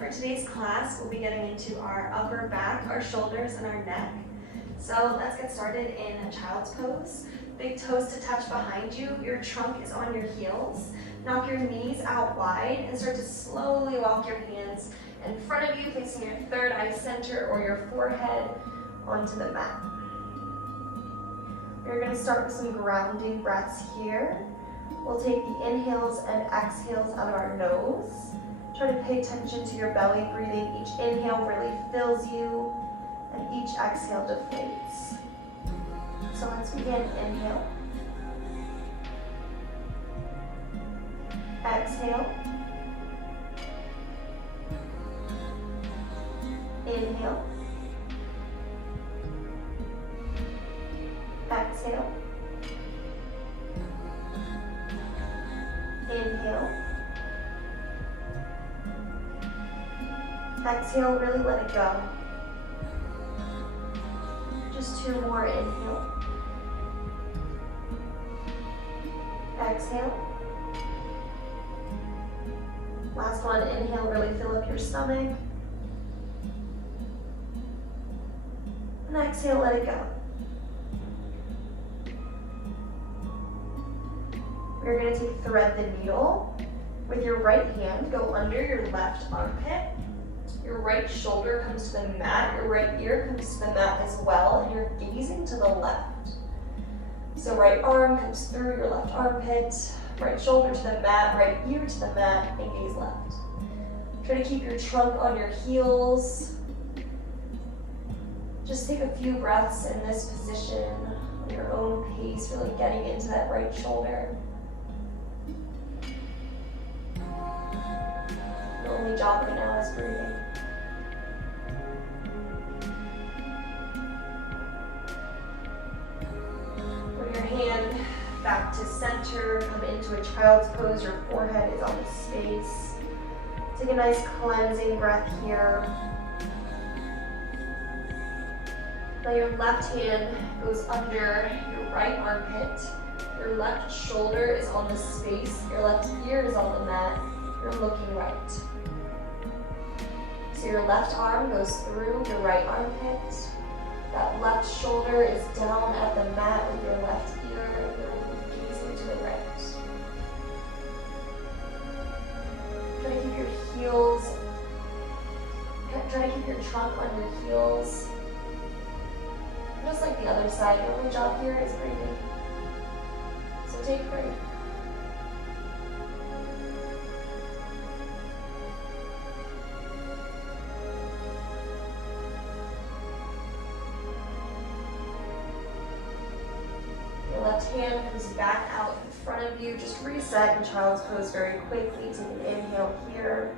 For today's class, we'll be getting into our upper back, our shoulders, and our neck. So let's get started in a child's pose. Big toes to touch behind you. Your trunk is on your heels. Knock your knees out wide and start to slowly walk your hands in front of you, facing your third eye center or your forehead onto the mat. We're going to start with some grounding breaths here. We'll take the inhales and exhales out of our nose. Try to pay attention to your belly breathing. Each inhale really fills you, and each exhale deflates. So let's begin. Inhale. Exhale. Inhale. Exhale. Inhale. Exhale, really let it go. Just two more. Inhale. Exhale. Last one. Inhale, really fill up your stomach. And exhale, let it go. We're going to take thread the needle. With your right hand, go under your left armpit. Your right shoulder comes to the mat. Your right ear comes to the mat as well, and you're gazing to the left. So right arm comes through your left armpit, right shoulder to the mat, right ear to the mat, and gaze left. Try to keep your trunk on your heels. Just take a few breaths in this position on your own pace, really getting into that right shoulder. The only job right now is breathing. Bring your hand back to center, come into a child's pose. Your forehead is on the space. Take a nice cleansing breath here. Now your left hand goes under your right armpit. Your left shoulder is on the space. Your left ear is on the mat. You're looking right. So your left arm goes through your right armpit. That left shoulder is down at the mat with your left ear. You're gazing to the right. Try to keep your heels, try to keep your trunk on your heels. Just like the other side, your only job here is breathing. So take a break. Your left hand comes back out in front of you. Just reset in child's pose very quickly. Take an inhale here.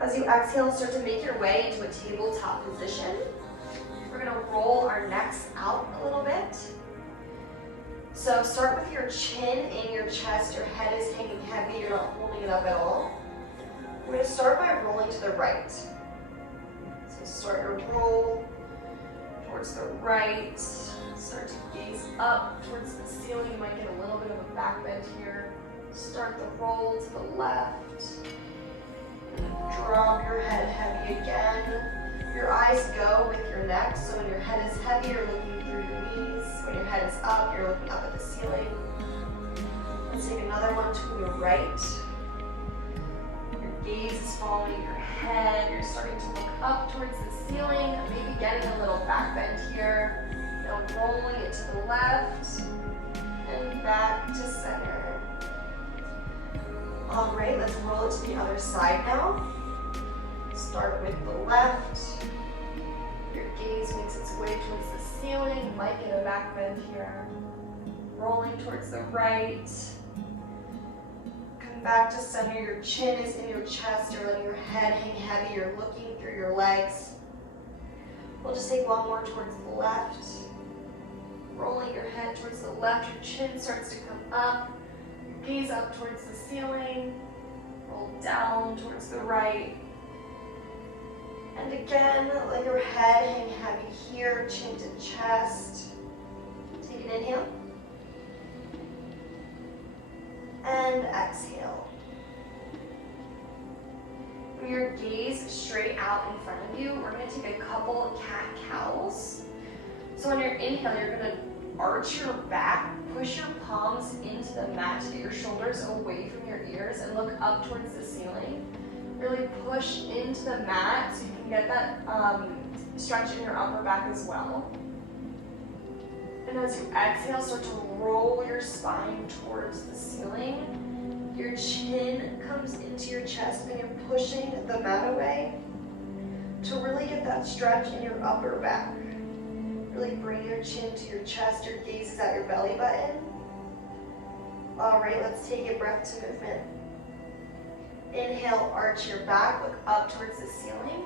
As you exhale, start to make your way into a tabletop position. We're going to roll our necks out a little bit. So start with your chin in your chest. Your head is hanging heavy. You're not holding it up at all. We're going to start by rolling to the right. So start your roll towards the right. Start to gaze up towards the ceiling. You might get a little bit of a back bend here. Start the roll to the left. Drop your head heavy again. Your eyes go with your neck, so when your head is heavy, you're looking through your knees. When your head is up, you're looking up at the ceiling. Let's take another one to your right. Your gaze is following your head. You're starting to look up towards the ceiling, maybe getting a little back bend here. Now rolling it to the left and back to center. All right, let's roll it to the other side now. Start with the left. Your gaze makes its way towards the ceiling. You might get a back bend here. Rolling towards the right. Come back to center. Your chin is in your chest. You're letting your head hang heavy. You're looking through your legs. We'll just take one more towards the left. Rolling your head towards the left. Your chin starts to come up. Gaze up towards the ceiling, roll down towards the right. And again, let your head hang heavy here, chin to chest. Take an inhale. And exhale. your gaze straight out in front of you, we're gonna take a couple cat-cows. So on your inhale, you're gonna arch your back, push your palms into the mat to get your shoulders away from your ears and look up towards the ceiling. Really push into the mat so you can get that stretch in your upper back as well. And as you exhale, start to roll your spine towards the ceiling. Your chin comes into your chest and you're pushing the mat away to really get that stretch in your upper back. Really bring your chin to your chest, your gaze is at your belly button. All right, let's take a breath to movement. Inhale, arch your back, look up towards the ceiling.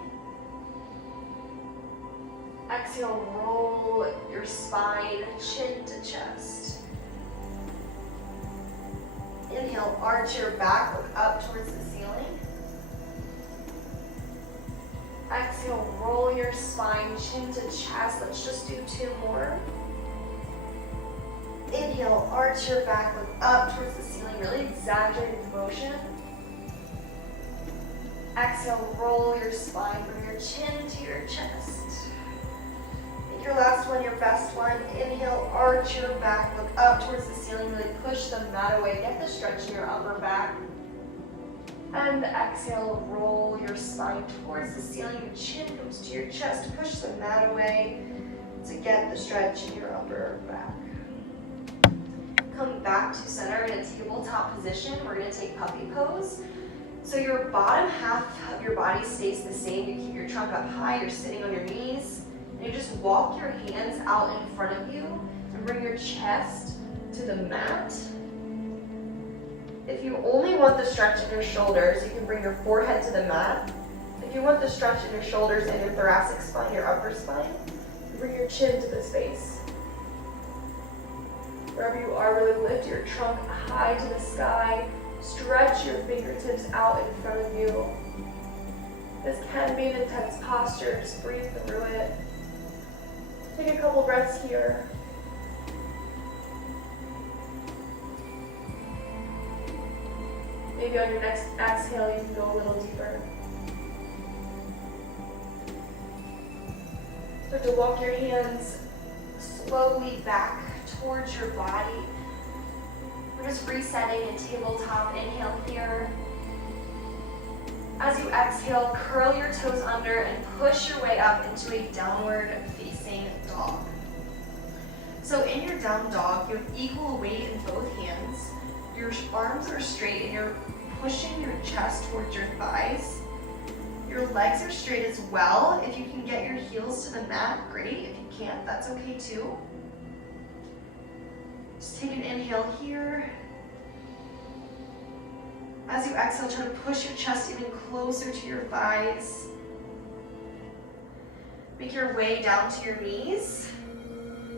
Exhale, roll your spine, chin to chest. Inhale, arch your back, look up towards the ceiling. Exhale, roll your spine, chin to chest. Let's just do 2 more. Inhale, arch your back, look up towards the ceiling, really exaggerated the motion. Exhale, roll your spine, bring your chin to your chest. Make your last one your best one. Inhale, arch your back, look up towards the ceiling, really push the mat away, get the stretch in your upper back. And exhale, roll your spine towards the ceiling, your chin comes to your chest, push the mat away to get the stretch in your upper back. Come back to center in a tabletop position. We're gonna take puppy pose. So your bottom half of your body stays the same. You keep your trunk up high, you're sitting on your knees, and you just walk your hands out in front of you and bring your chest to the mat. If you only want the stretch in your shoulders, you can bring your forehead to the mat. If you want the stretch in your shoulders and your thoracic spine, your upper spine, bring your chin to the space. Wherever you are, really lift your trunk high to the sky. Stretch your fingertips out in front of you. This can be an intense posture, just breathe through it. Take a couple breaths here. Maybe on your next exhale, you can go a little deeper. Start to walk your hands slowly back towards your body. We're just resetting a tabletop inhale here. As you exhale, curl your toes under and push your way up into a downward facing dog. So in your down dog, you have equal weight in both hands. Your arms are straight and you're pushing your chest towards your thighs. Your legs are straight as well. If you can get your heels to the mat, great. If you can't, that's okay too. Just take an inhale here. As you exhale, try to push your chest even closer to your thighs. Make your way down to your knees.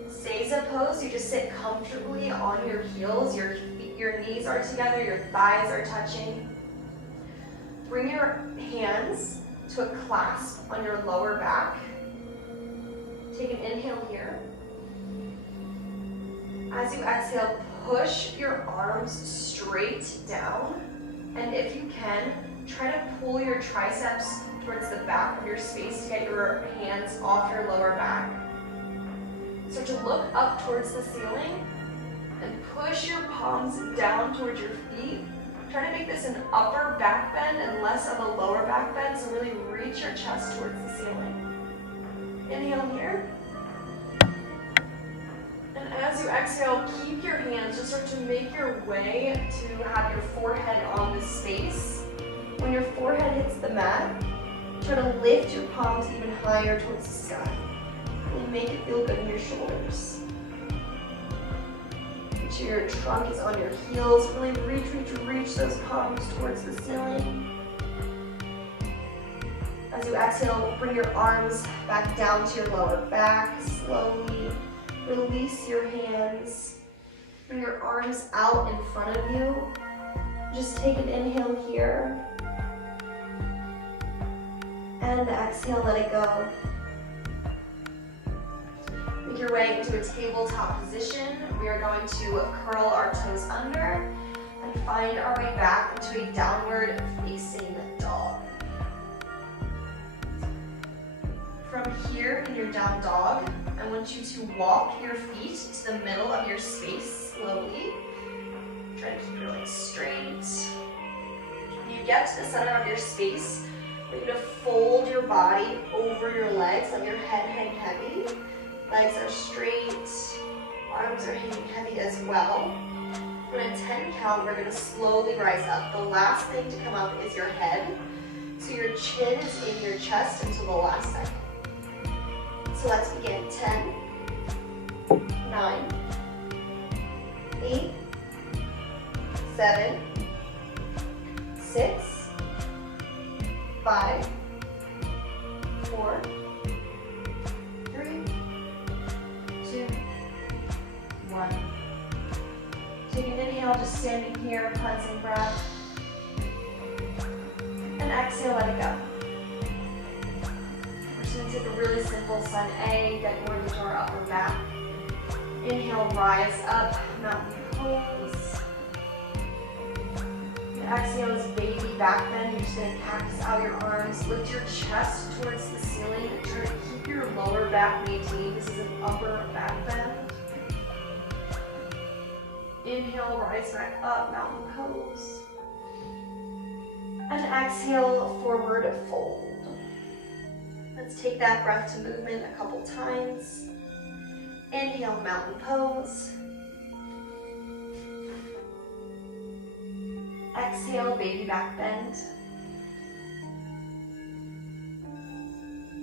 Seiza pose, you just sit comfortably on your heels. Your knees are together, your thighs are touching. Bring your hands to a clasp on your lower back. Take an inhale here. As you exhale, push your arms straight down. And if you can, try to pull your triceps towards the back of your space to get your hands off your lower back. Start to look up towards the ceiling and push your palms down towards your feet. Try to make this an upper back bend and less of a lower back bend, so really reach your chest towards the ceiling. Inhale here. And as you exhale, keep your hands, just start to make your way to have your forehead on the space. When your forehead hits the mat, try to lift your palms even higher towards the sky. Really make it feel good in your shoulders. Make sure your trunk is on your heels. Really reach those palms towards the ceiling. As you exhale, bring your arms back down to your lower back. Slowly release your hands. Bring your arms out in front of you. Just take an inhale here. And exhale, let it go. Make your way into a tabletop position. We are going to curl our toes under and find our way back into a downward facing dog. here in your down dog, I want you to walk your feet to the middle of your space slowly. Try to keep your legs straight. When you get to the center of your space, you're going to fold your body over your legs, let your head hang heavy. Legs are straight, arms are hanging heavy as well. On a 10 count, we're going to slowly rise up. The last thing to come up is your head. So your chin is in your chest until the last second. So let's begin. 10, 9, 8, 7, 6, 5, 4, 3, 2, 1. Take an inhale, just standing here, cleansing breath. And exhale, let it go. We're just going to take a really simple sun A, get more into our upper back. Inhale, rise up, mountain pose. And exhale is baby back bend. You're just going to cactus out your arms. Lift your chest towards the ceiling. Try to keep your lower back maintained. This is an upper back bend. Inhale, rise back up, mountain pose. And exhale, forward fold. Let's take that breath to movement a couple times. Inhale, mountain pose. Exhale, baby back bend.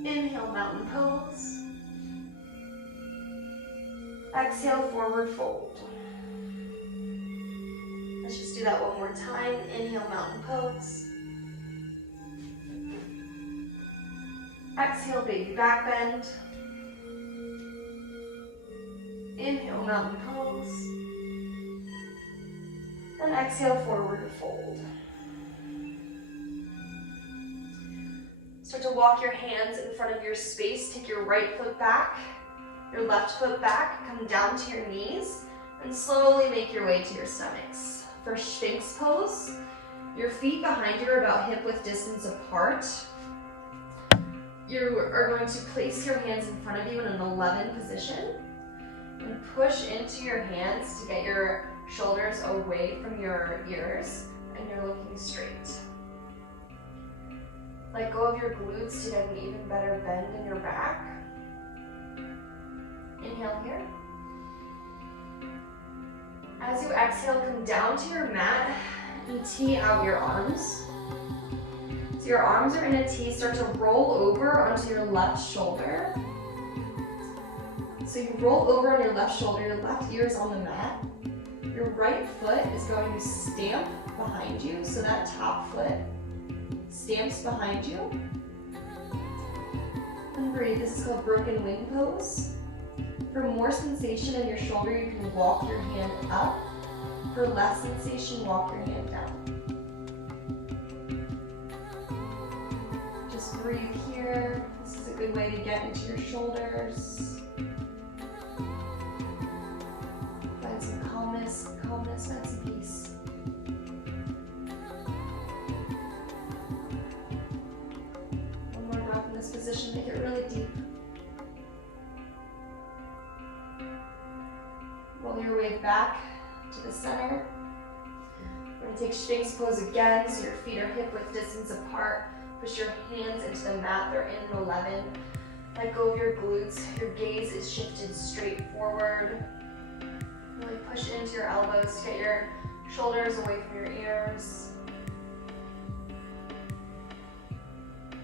Inhale, mountain pose. Exhale, forward fold. Let's just do that one more time. Inhale, mountain pose. Exhale, baby back bend. Inhale, mountain pose. And exhale, forward fold. Start to walk your hands in front of your space. Take your right foot back, your left foot back. Come down to your knees and slowly make your way to your stomachs. For Sphinx pose, your feet behind you are about hip-width distance apart. You are going to place your hands in front of you in an 11 position and push into your hands to get your shoulders away from your ears and you're looking straight. Let go of your glutes to get an even better bend in your back. Inhale here. As you exhale, come down to your mat and tee out your arms. So your arms are in a T, start to roll over onto your left shoulder. So you roll over on your left shoulder, your left ear is on the mat. Your right foot is going to stamp behind you, so that top foot stamps behind you. And breathe, this is called broken wing pose. For more sensation in your shoulder, you can walk your hand up. For less sensation, walk your hand down. Just breathe here. This is a good way to get into your shoulders. Find some calmness, find some peace. One more breath in this position, make it really deep. Roll your way back to the center. We're going to take Sphinx pose again, so your feet are hip-width distance apart. Push your hands into the mat, they're in an 11. Let go of your glutes, your gaze is shifted straight forward. Really push into your elbows to get your shoulders away from your ears.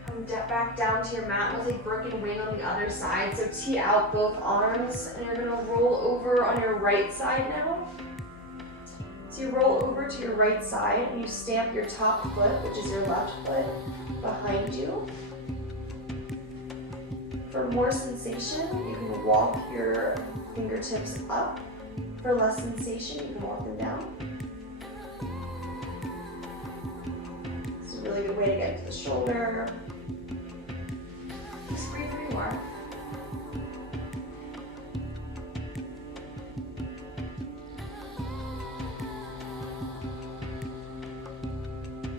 Come back down to your mat. We'll take broken wing on the other side. So tee out both arms and you're gonna roll over on your right side now. So you roll over to your right side and you stamp your top foot, which is your left foot, behind you. For more sensation, you can walk your fingertips up. For less sensation, you can walk them down. It's a really good way to get into the shoulder. Just breathe where you are.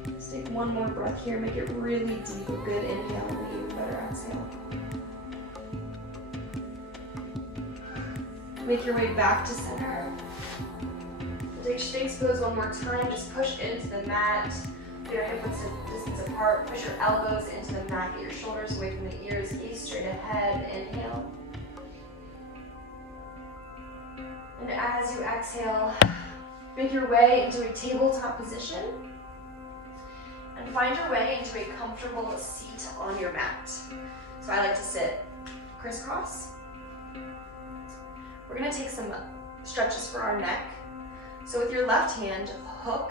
Let's take one more breath here. Make it really deep. A good inhale and an even better exhale. Make your way back to center. Take Sphinx pose one more time. Just push into the mat. Your hip width distance apart. Push your elbows into the mat. Get your shoulders away from the ears. Gaze straight ahead. Inhale. And as you exhale, make your way into a tabletop position. And find your way into a comfortable seat on your mat. So I like to sit crisscross. We're going to take some stretches for our neck. So with your left hand, hook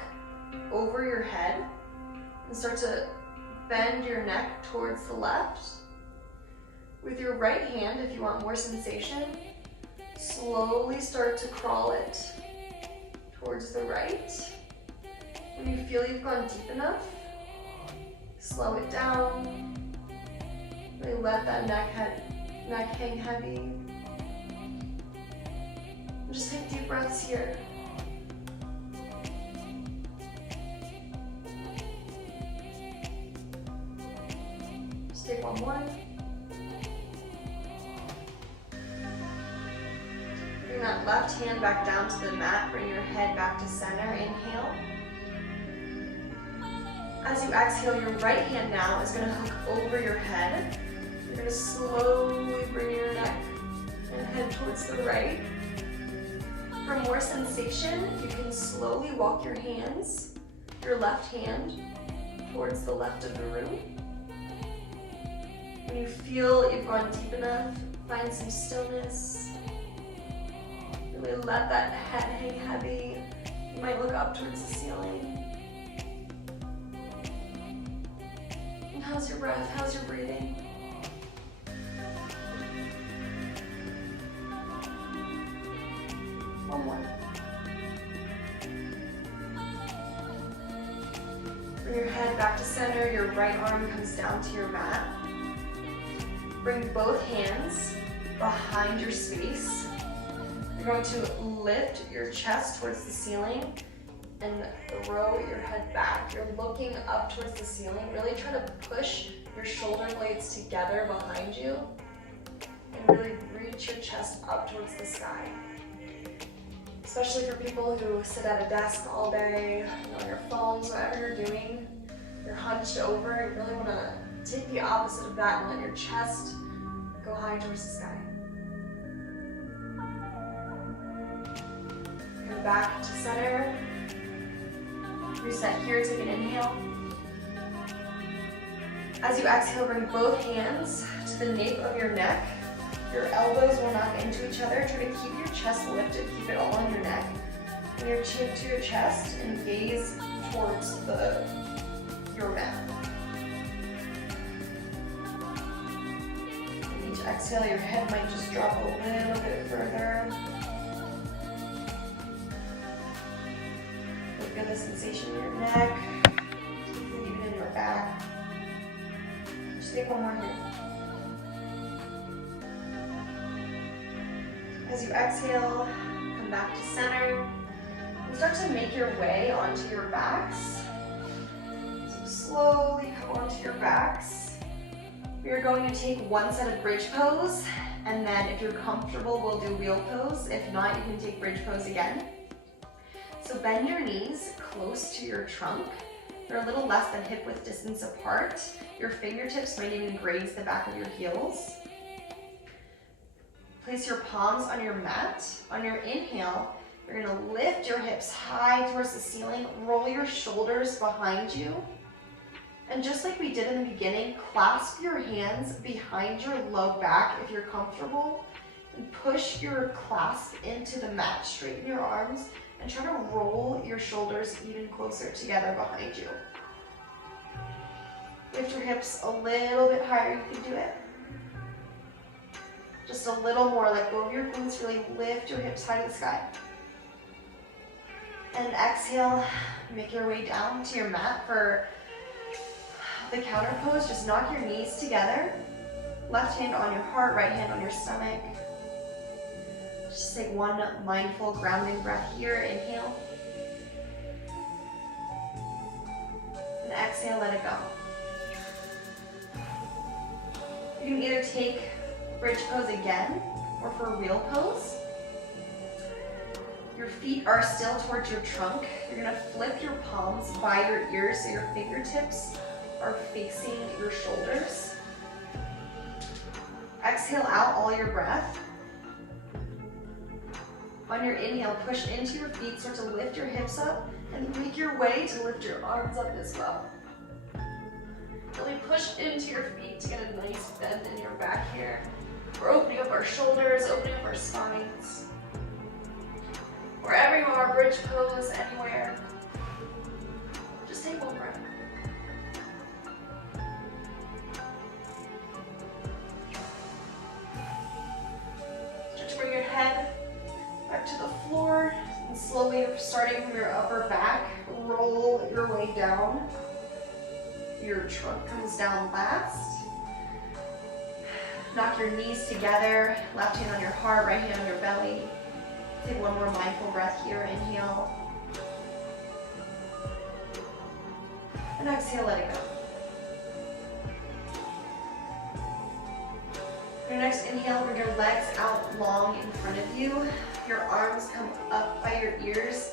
over your head and start to bend your neck towards the left. With your right hand, if you want more sensation, slowly start to crawl it towards the right. When you feel you've gone deep enough, slow it down. Really let that neck hang heavy. And just take deep breaths here. Just take one more. Bring that left hand back down to the mat. Bring your head back to center. Inhale. As you exhale, your right hand now is going to hook over your head. You're going to slowly bring your neck and head towards the right. For more sensation, you can slowly walk your hands, your left hand, towards the left of the room. When you feel you've gone deep enough, find some stillness. Really let that head hang heavy. You might look up towards the ceiling. And how's your breath? How's your breathing? One more. Bring your head back to center. Your right arm comes down to your mat. Bring both hands behind your space. You're going to lift your chest towards the ceiling and throw your head back. You're looking up towards the ceiling. Really try to push your shoulder blades together behind you and really reach your chest up towards the sky. Especially for people who sit at a desk all day, on your phones, whatever you're doing, you're hunched over. You really want to take the opposite of that and let your chest go high towards the sky. Go back to center. Reset here, take an inhale. As you exhale, bring both hands to the nape of your neck. Your elbows will knock into each other. Try to keep your chest lifted, keep it all on your neck. Bring your chin to your chest and gaze towards your mat. And each exhale, your head might just drop a little bit further. Feel the sensation in your neck, even in your back. Just take one more here. As you exhale, come back to center and start to make your way onto your backs. So slowly come onto your backs. We are going to take one set of bridge pose, and then if you're comfortable, we'll do wheel pose. If not, you can take bridge pose again. So bend your knees close to your trunk. They're a little less than hip width distance apart. Your fingertips might even graze the back of your heels. Place your palms on your mat. On your inhale, you're going to lift your hips high towards the ceiling, roll your shoulders behind you. And just like we did in the beginning, clasp your hands behind your low back if you're comfortable, and push your clasp into the mat. Straighten your arms and try to roll your shoulders even closer together behind you. Lift your hips a little bit higher, you can do it. Just a little more, let go of your glutes, really lift your hips high to the sky. And exhale, make your way down to your mat for the counter pose. Just knock your knees together. Left hand on your heart, right hand on your stomach. Just take one mindful grounding breath here. Inhale. And exhale, let it go. You can either take bridge pose again or for wheel pose. Your feet are still towards your trunk. You're gonna flip your palms by your ears so your fingertips are facing your shoulders. Exhale out all your breath. On your inhale, push into your feet, start to lift your hips up, and make your way to lift your arms up as well. Really push into your feet to get a nice bend in your back here. We're opening up our shoulders, opening up our spines. Wherever you are, bridge pose, anywhere. Just take one breath. Start to bring your head back to the floor, and slowly, starting from your upper back, roll your way down. Your trunk comes down last. Knock your knees together, left hand on your heart, right hand on your belly. Take one more mindful breath here, inhale. And exhale, let it go. Your next inhale, bring your legs out long in front of you. Your arms come up by your ears.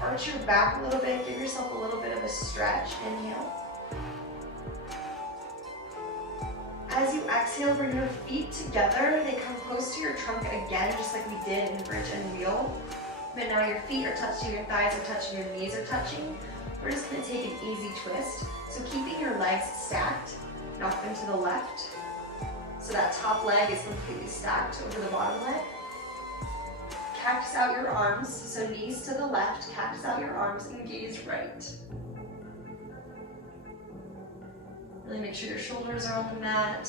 Arch your back a little bit, give yourself a little bit of a stretch. Inhale. As you exhale, bring your feet together. They come close to your trunk again, just like we did in bridge and wheel. But now your feet are touching, your thighs are touching, your knees are touching. We're just gonna take an easy twist. So keeping your legs stacked, knock them to the left. So that top leg is completely stacked over the bottom leg. Cactus out your arms, so knees to the left, cactus out your arms, and gaze right. Really make sure your shoulders are on the mat.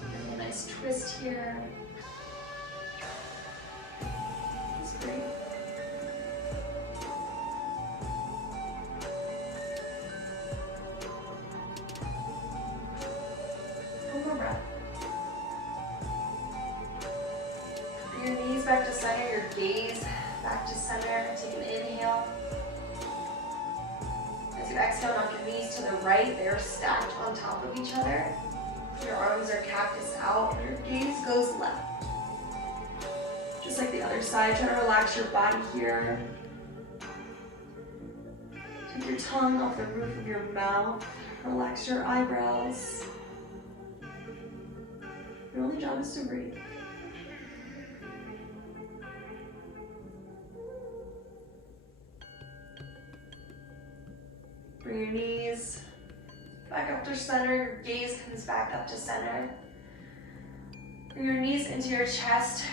Really a nice twist here. Just breathe. One more breath. Bring your knees back to center, your gaze back to center. Take an inhale. As you exhale, knock your knees to the right. They're stacked on top of each other. Your arms are cactus out and your gaze goes left. Just like the other side, try to relax your body here. Take your tongue off the roof of your mouth. Relax your eyebrows. Your only job is to breathe. Bring your knees back up to center, your gaze comes back up to center. Bring your knees into your chest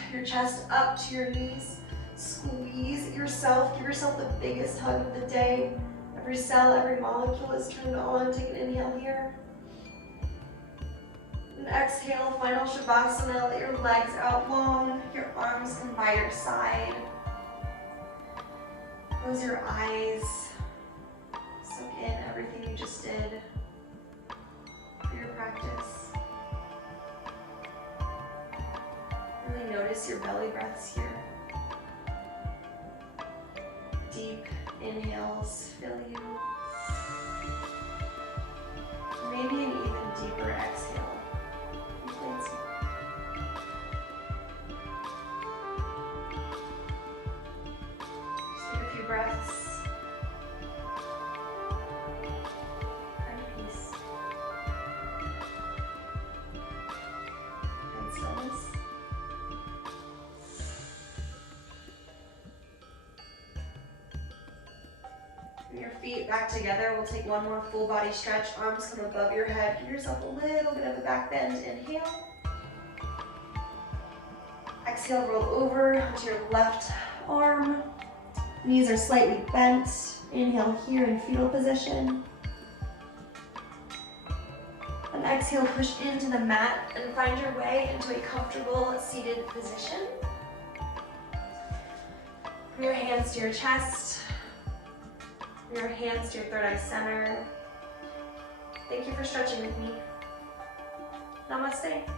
up to your knees. Squeeze yourself, give yourself the biggest hug of the day. Every cell, every molecule is turned on. Take an inhale here. And exhale, final Shavasana. Let your legs out long, your arms come by your side. Close your eyes. Soak in everything you just did for your practice. Really notice your belly breaths here. Deep inhales fill you. Maybe an even deeper exhale. Just take a few breaths. Your feet back together. We'll take one more full body stretch. Arms come above your head. Give yourself a little bit of a back bend. Inhale. Exhale, roll over onto your left arm. Knees are slightly bent. Inhale here in fetal position. And exhale, push into the mat and find your way into a comfortable seated position. Bring your hands to your chest. Your hands to your third eye center. Thank you for stretching with me. Namaste.